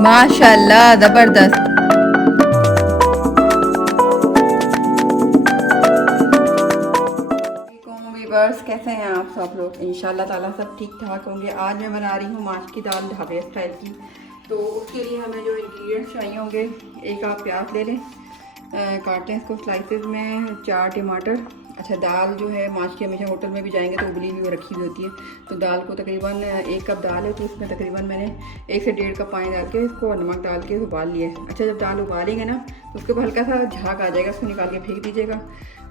माशाल्लाह ज़बरदस्त। वीवर्स, कैसे हैं आप सब लोग? इंशाल्लाह ताला सब ठीक ठाक होंगे। आज मैं बना रही हूँ माश की दाल ढाबे स्टाइल की। तो उसके लिए हमें जो इंग्रेडिएंट्स चाहिए होंगे, एक आप प्याज ले लें, काटें इसको स्लाइसेस में, 4 टमाटर। अच्छा, दाल जो है माश की हमेशा होटल में भी जाएंगे तो उबली हुई रखी हुई होती है। तो दाल को तकरीबन 1 कप दाल है, तो उसमें तकरीबन मैंने 1 से 1.5 कप पानी डाल के इसको नमक डाल के उबाल लिया है। अच्छा, जब दाल उबालेंगे ना तो उसके ऊपर हल्का सा झाग आ जाएगा, उसको निकाल के फेंक दीजिएगा।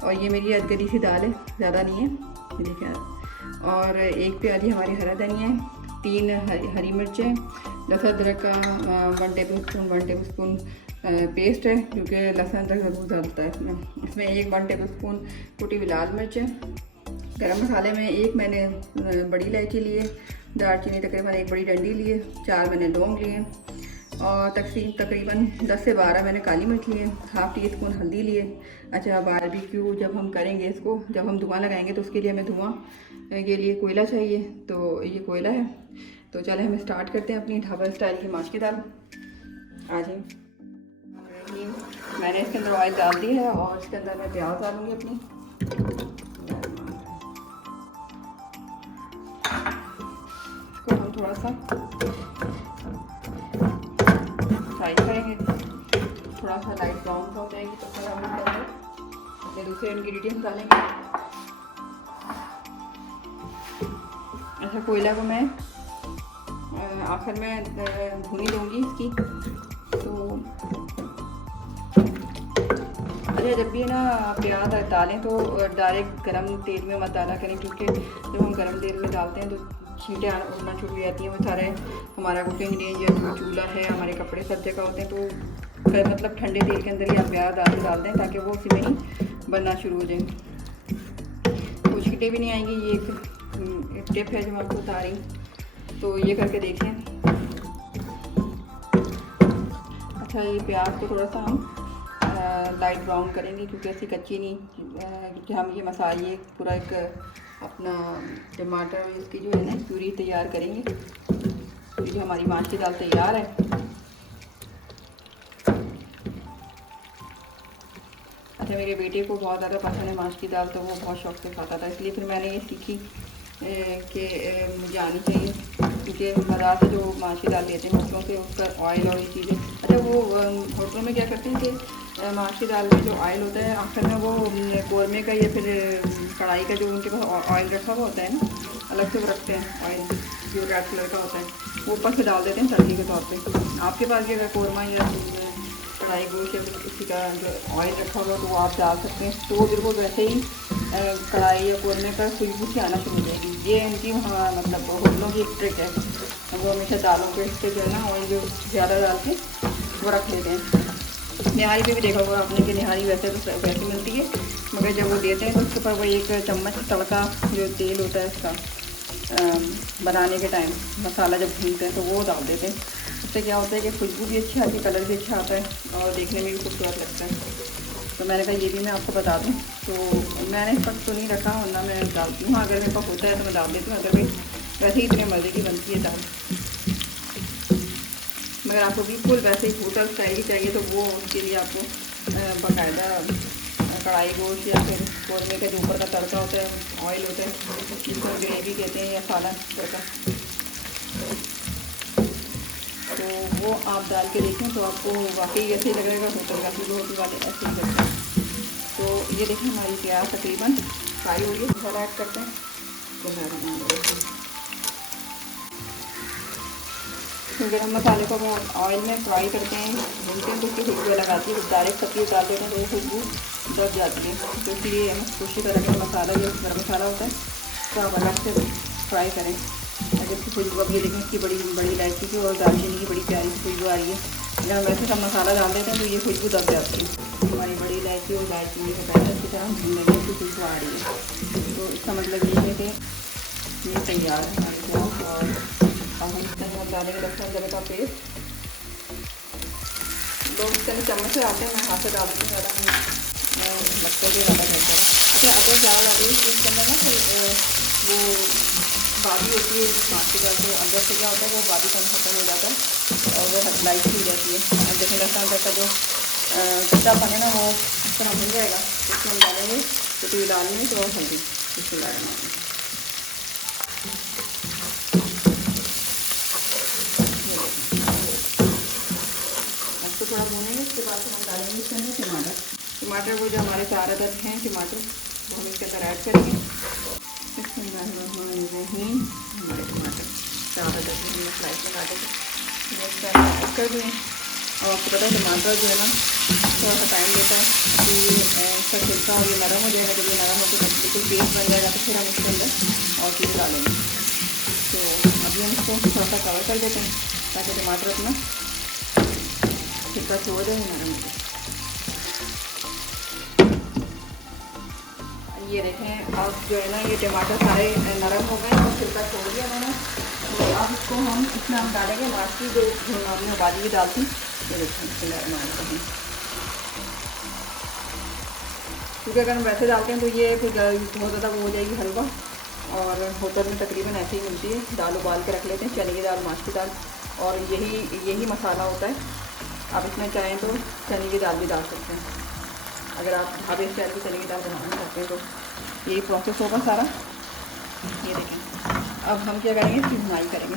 और ये मेरी अदगरी सी दाल है, ज़्यादा नहीं है, ये देखिए आप। और 1 प्याली हमारी हरा धनिया है, 3 हरी मिर्चें, लहसुन अदरक का 1 टेबल स्पून पेस्ट है, क्योंकि लहसुन अदरक ज़रूर डालता है इसमें 1 टेबल स्पून कुटी हुई लाल मिर्च है। गरम मसाले में 1 मैंने बड़ी इलायची लिए, दालचीनी तकरीबन 1 बड़ी डंडी लिए, 4 मैंने लौंग लिए, और तकरीबन 10 से 12 मैंने काली मिर्च लिए, ½ टी स्पून हल्दी लिए। अच्छा, बारबेक्यू जब हम करेंगे इसको, जब हम धुआं लगाएंगे तो उसके लिए हमें धुआं के लिए कोयला चाहिए, तो ये कोयला है। तो चले हम स्टार्ट करते हैं अपनी ढाबा स्टाइल की माश की दाल। आ जाइए। मैंने इसके अंदर ऑयल डाल दी है और इसके अंदर मैं प्याज डालूँगी अपनी। इसको हम थोड़ा सा फ्राई करेंगे, थोड़ा सा लाइट ब्राउन हो जाएगी तो फिर हम अपने दूसरे इंग्रेडिएंट्स डालेंगे। अच्छा, कोयला को मैं आखिर में भूनी दूँगी इसकी। तो अच्छा, जब भी ना प्याज डालें तो डायरेक्ट गरम तेल में मत डाला करें, क्योंकि जब हम गरम तेल में डालते हैं तो छींटें उड़ना शुरू हो जाती हैं। वो सारे हमारा कुकिंग रेंज जो चूल्हा है, हमारे कपड़े सब जगह होते हैं, तो मतलब ठंडे तेल के अंदर ही आप प्याज डाल दें ताकि वो उसी में ही बनना शुरू हो जाए, तो छींटें भी नहीं आएंगी। ये एक टिप है जो मैं आपको बता रही हूँ, तो ये करके देखें। अच्छा, ये प्याज को थोड़ा सा हम लाइट ब्राउन करेंगे, क्योंकि ऐसी कच्ची नहीं, क्योंकि हम ये मसाले पूरा एक अपना टमाटर इसकी जो है ना प्यूरी तैयार करेंगे। तो ये हमारी माश की दाल तैयार है। अच्छा, मेरे बेटे को बहुत ज़्यादा पसंद है माश की दाल, तो वो बहुत शौक से खाता था, इसलिए फिर मैंने ये सीखी कि मुझे आनी चाहिए, क्योंकि बाज़ार से जो माश की दाल लेते हैं होटलों से, उस पर ऑयल और ये चीज़ें। अच्छा, वो होटलों में क्या करते हैं कि माश की दाल में जो ऑयल होता है आखिर में वो कौरमे का या फिर कढ़ाई का जो उनके पास ऑयल रखा हुआ होता है ना, अलग से वो रखते हैं ऑयल जो रेड कलर का होता है, वो ऊपर से डाल देते हैं सब्ज़ी के तौर पे। आपके पास भी अगर कौरमा या कढ़ाई गोश्त या किसी का जो ऑयल रखा हुआ तो वो आप डाल सकते हैं, तो वो बिल्कुल वैसे ही कढ़ाई या कौरमे का खुशबू से आना शुरू हो जाएगी। ये इनकी मतलब होटलों की एक ट्रिक है, वो हमेशा दालों पे इससे जो है ना ऑयल जो ज़्यादा डाल के वो रख लेते हैं। निहारी पे भी देखा होगा आपने कि निहारी वैसे तो वैसे मिलती है, मगर जब वो देते हैं तो उसके ऊपर वो 1 चम्मच तड़का जो तेल होता है इसका बनाने के टाइम मसाला जब भूनते हैं तो वो डाल देते हैं। उससे क्या होता है कि खुशबू भी अच्छी आती है, कलर भी अच्छा आता है और देखने में भी खूबसूरत लगता है। तो मैंने कहा ये भी मैं आपको बता दूँ, तो मैंने इस वक्त तो नहीं रखा, वरना मैं डालती हूँ। अगर मेरे पास होता है तो मैं डाल देती हूँ, अगर भाई वैसे ही इतने मज़े की बनती है दाल। मगर आपको बिल्कुल वैसे ही होटल स्टाइल की चाहिए तो वो उसके लिए आपको बाकायदा कढ़ाई गोश्त या फिर कौरमे का जो ऊपर का तड़का होता है, ऑयल होता है, जिसको ग्रेवी कहते हैं या सालन तड़का, तो वो आप डाल के देखें तो आपको वाकई ऐसे ही लगेगा होटल का, फिर होटल वाले ऐसे ही करते हैं। तो ये देखें हमारी प्याज तकरीबन फ्राई हो रही है। मसाला ऐड करते हैं तो मैं बनाऊँगा। तो गरम मसाले को हम ऑयल में फ्राई करते हैं, भूनते हैं तो उसकी खुशबू अलग आती है। डायरेक्ट सब्जी डाल देते हैं तो वो खुशबू दब जाती है, तो इसलिए हम कोशिश करें कि मसाला जो गरम मसाला होता है तो आप अलग से फ्राई करें। जबकि खुशबू अब ये देखें इसकी बड़ी बड़ी इलायची की और दालचीनी की बड़ी प्यारी सी खुशबू आ रही है। अगर हम वैसे सब मसाला डाल देते हैं तो ये खुशबू दब जाती है। हमारी बड़ी इलायची और दालचीनी को पहले अच्छी तरह भून लेंगे, इसकी खुशबू आ रही है, तो इसका मतलब ये है कि ये तैयार है हमारे प्याज। और अब हम इसके अंदर डालेंगे लहसुन अदरक का पेस्ट। लोग इसके अंदर चम्मच से डालते हैं, मैं हाथ से डालती हूँ ज़्यादा, लगता भी ज़्यादा बेहतर है। अच्छा, अदरक ज़्यादा डालिए इसके अंदर ना, फिर वो बादी होती है माश की दाल, तो अंदर से क्या होता है वो बादी कम ख़त्म हो जाता है। और वो लाइट ही रहती है। अब देखें लहसुन अदरक का जो कच्चापन है ना वो इस तरह मिल जाएगा। इसमें हम डालेंगे कुटी हुई लाल मिर्च और हल्दी। इसको डालना इसको थोड़ा भूनेंगे। उसके बाद हम डालेंगे इसके अंदर टमाटर वो जो हमारे 4 अदद हैं टमाटर वो हम इसके अंदर ऐड करेंगे। इसमें हमारे टमाटर 4 अदद हमने स्लाइस में काटेंगे, ऐड कर दिए। और आपको पता है टमाटर जो है ना थोड़ा सा टाइम लेता है कि इसका छिलका और ये नरम हो जाएगा। जब ये नरम होकर बिल्कुल पेस्ट बन जाएगा तो फिर हम इसके अंदर और चीज़ डालेंगे। तो अभी हम इसको थोड़ा सा कवर कर देते हैं ताकि टमाटर अपना छिलका छोड़ दें, नरम हो जाए। ये देखें अब जो है ना ये टमाटर सारे नरम हो गए और छिलका छोड़ दिया मैंने। तो अब इसको हम इसमें हम डालेंगे माछ की जो हमने उबाली हुई डालती। ये देखें क्योंकि अगर हम वैसे डालते हैं तो ये फिर बहुत ज़्यादा वो हो जाएगी हलवा। और होटल में तकरीबन ऐसे ही मिलती है। दाल उबाल के रख लेते हैं, चने की दाल, माछ की दाल, और यही मसाला होता है। आप इसमें चाहें तो चने की दाल भी डाल सकते हैं। अगर आप ढाबे स्टाइल की चने की दाल बनाना चाहते हैं तो यही प्रोसेस होगा सारा। ये देखें अब हम क्या करेंगे, इसकी भुनाई करेंगे।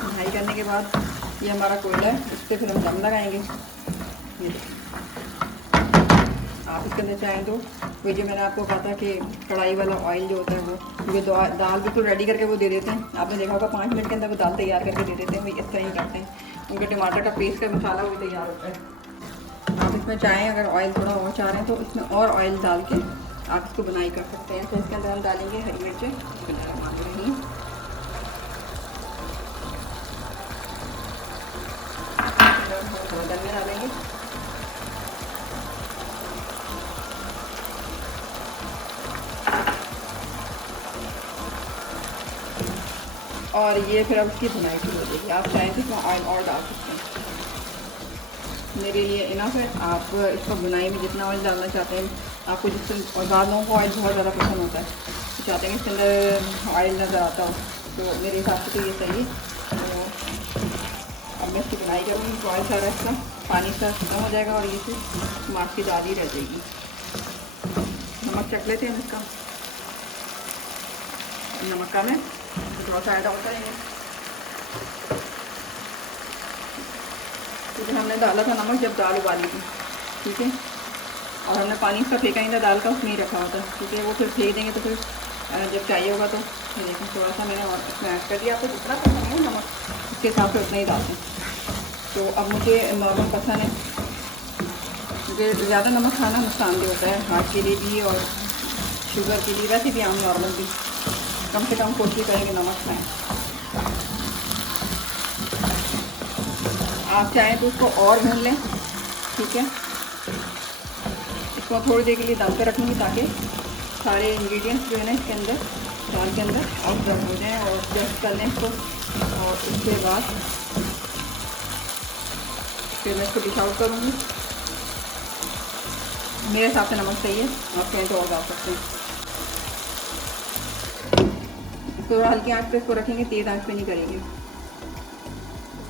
भुनाई करने के बाद ये हमारा कोयला है, इस पर फिर हम दम लगाएंगे। ये देखें आप इसके अंदर चाहें तो वही जो मैंने आपको कहा था कि कढ़ाई वाला ऑयल जो होता है वो, क्योंकि दाल बिल्कुल रेडी करके वो दे देते हैं। आपने देखा होगा 5 मिनट के अंदर वो दाल तैयार करके दे देते हैं। वही इस तरह ही करते हैं। उनके टमाटर का पेस्ट का मसाला वो तैयार होता है। आप इसमें चाहें अगर ऑयल थोड़ा और चाह रहे हैं तो इसमें और ऑयल डाल के आप इसको बुनाई कर सकते हैं। तो इसके अंदर हम डालेंगे हरी मिर्चें, थोड़ा धनिया डालेंगे, और ये फिर अब इसकी बुनाई शुरू हो जाएगी। आप चाहें तो इसमें ऑयल और डाल सकते हैं। मेरे लिए इनफ है। आप इसको बुनाई में जितना ऑयल डालना चाहते हैं आपको, जिससे और बाद लोगों को ऑयल बहुत ज़्यादा पसंद होता है तो चाहते हैं इसके अंदर ऑयल नज़र आता हो, तो मेरे हिसाब से तो ये सही है। तो अब मैं इसकी बुनाई करूँगी तो ऑयल सारा इसका पानी सा खत्म हो जाएगा और ये फिर माछ की दाल ही रह जाएगी। नमक चख लेते हैं इसका। नमक कम है तो थोड़ा सा ऐड ऑन करेंगे, क्योंकि हमने डाला था नमक जब दाल उबाली थी। ठीक है, और हमने पानी इसका फेंका नहीं था दाल का, उसमें ही रखा होता है। क्योंकि वो फिर फेंक देंगे तो फिर जब चाहिए होगा तो लेकिन थोड़ा सा मैंने और इसमें ऐड कर दिया। आपको जितना पसंद है नमक उसके हिसाब से उतना ही डालते हैं। तो अब मुझे नॉर्मल पसंद है, क्योंकि ज़्यादा नमक खाना नुकसानदेह होता है हार्ट के लिए भी और शुगर के लिए। वैसे भी आम नॉर्मल भी कम से कम कोशिश करेंगे नमक खाएँ। आप चाहें तो उसको और भून लें। ठीक है, इसको थोड़ी देर के लिए दम पे रखूँगी ताकि सारे इंग्रेडिएंट्स जो है ना इसके अंदर दाल के अंदर ऑब्जर्व हो जाएँ और जस्ट कर लें इसको। और उसके बाद फिर मैं इसको डिश आउट करूँगी। मेरे हिसाब से नमक सही है, आप कहें तो और डाल सकते हैं। इसको हल्की आंच पे इसको रखेंगे, तेज़ आंच पे नहीं करेंगे।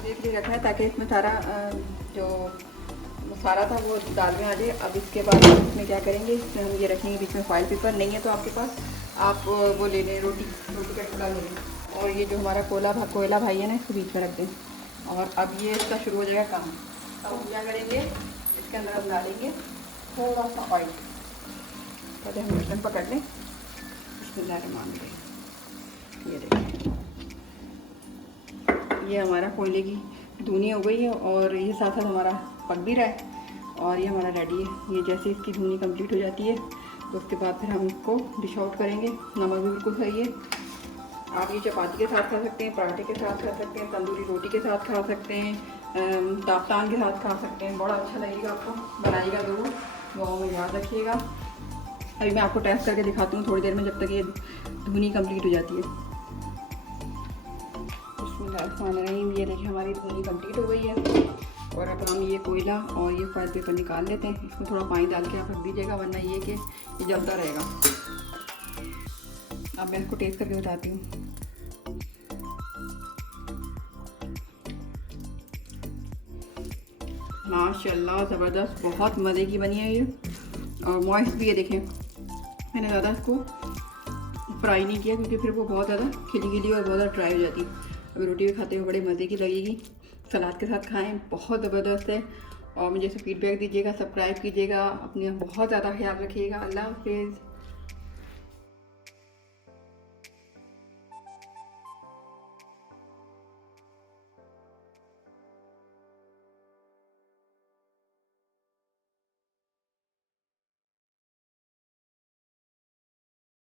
देख लिए रखना है ताकि इसमें सारा जो मसाला था वो दाल में आ जाए। अब इसके बाद इसमें क्या करेंगे, इसमें हम ये रखेंगे बीच में फॉइल पेपर। नहीं है तो आपके पास आप वो ले लें, रोटी का टुकड़ा ले लें, और ये जो हमारा कोयला भाई है ना इसको बीच में रख दें। और अब ये इसका शुरू हो जाएगा काम। अब हम क्या करेंगे, इसके अंदर हम डालेंगे थोड़ा सा ऑयल। पहले हम बर्तन पकड़ लें। ये देखिए ये हमारा कोयले की धुनी हो गई है और ये साथ साथ हमारा पक भी रहा है और ये हमारा रेडी है। ये जैसे इसकी धुनी कंप्लीट हो जाती है तो उसके बाद फिर हम इसको डिश आउट करेंगे। नमक भी बिल्कुल सही है। आप ये चपाती के साथ खा सकते हैं, पराठे के साथ खा सकते हैं, तंदूरी रोटी के साथ खा सकते हैं, तापतान के साथ खा सकते हैं। बड़ा अच्छा लगेगा आपको, बनाइएगा ज़रूर, दुआओं में याद रखिएगा। अभी मैं आपको टेस्ट करके दिखाती हूँ थोड़ी देर में, जब तक ये धुनी कंप्लीट हो जाती है। ये देखिए हमारी धुनी कंप्लीट हो गई है। और अब हम ये कोयला और ये फॉइल पेपर निकाल लेते हैं। इसमें थोड़ा पानी डाल के आप रख दीजिएगा, वरना ये कि ये जलता रहेगा। अब मैं इसको टेस्ट करके बताती हूँ। माशाल्लाह ज़बरदस्त, बहुत मज़े की बनी है ये और मॉइस्ट भी है। देखें मैंने ज़्यादा इसको फ्राई नहीं किया क्योंकि फिर वो बहुत ज़्यादा खिली खिली और बहुत ज़्यादा ड्राई हो जाती। अभी रोटी भी खाते हुए बड़े मज़े की लगेगी, सलाद के साथ खाएं, बहुत ज़बरदस्त है। और मुझे फीडबैक दीजिएगा, सब्सक्राइब कीजिएगा, अपने बहुत ज़्यादा ख्याल रखिएगा। अल्लाह हाफिज़।